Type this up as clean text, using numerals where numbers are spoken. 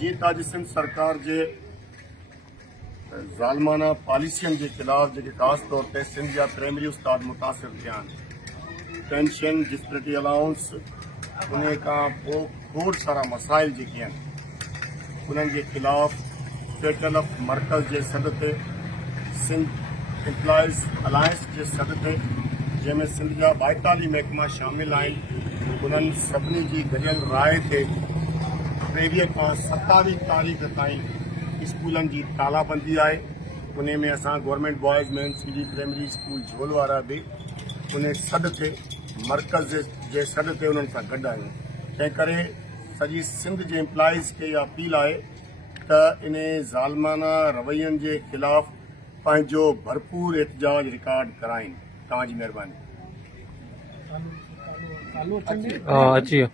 जी ताज सिंध सरकार जे ज़ालमाना पॉलिसियन के खिलाफ जो खास तौर पर सिंध जा प्राइमरी उस्ताद मुतासिर थिया पेंशन डिस्पैरिटी अलाउंस उन खोड़ सारा मसाइल जो उनके खिलाफ फेडरल ऑफ मरकज़ के सद ते सिंध एम्प्लॉइज़ अलायंस के सद ते जैमें सिंध जा 42 महकमा शामिल आहिनि उन्हनि सभिनी जी गॾियल राय ते 23 खां 27 तारीख़ ताईं स्कूलन की तालाबंदी है। उन में असां government boys man CD primary school झोल वारा भी उन सद ते मरकज़ जे सद ते उन्हनि सां गॾु आहियूं। तंहिं करे सॼी सिंध जे एम्प्लॉइज़ खे इहा अपील आहे त इन ज़ालमाना रवैयनि जे ख़िलाफ़ पंहिंजो भरपूर एहतजाज रिकॉर्ड कराइनि। तव्हांजी महिरबानी। अची वियो।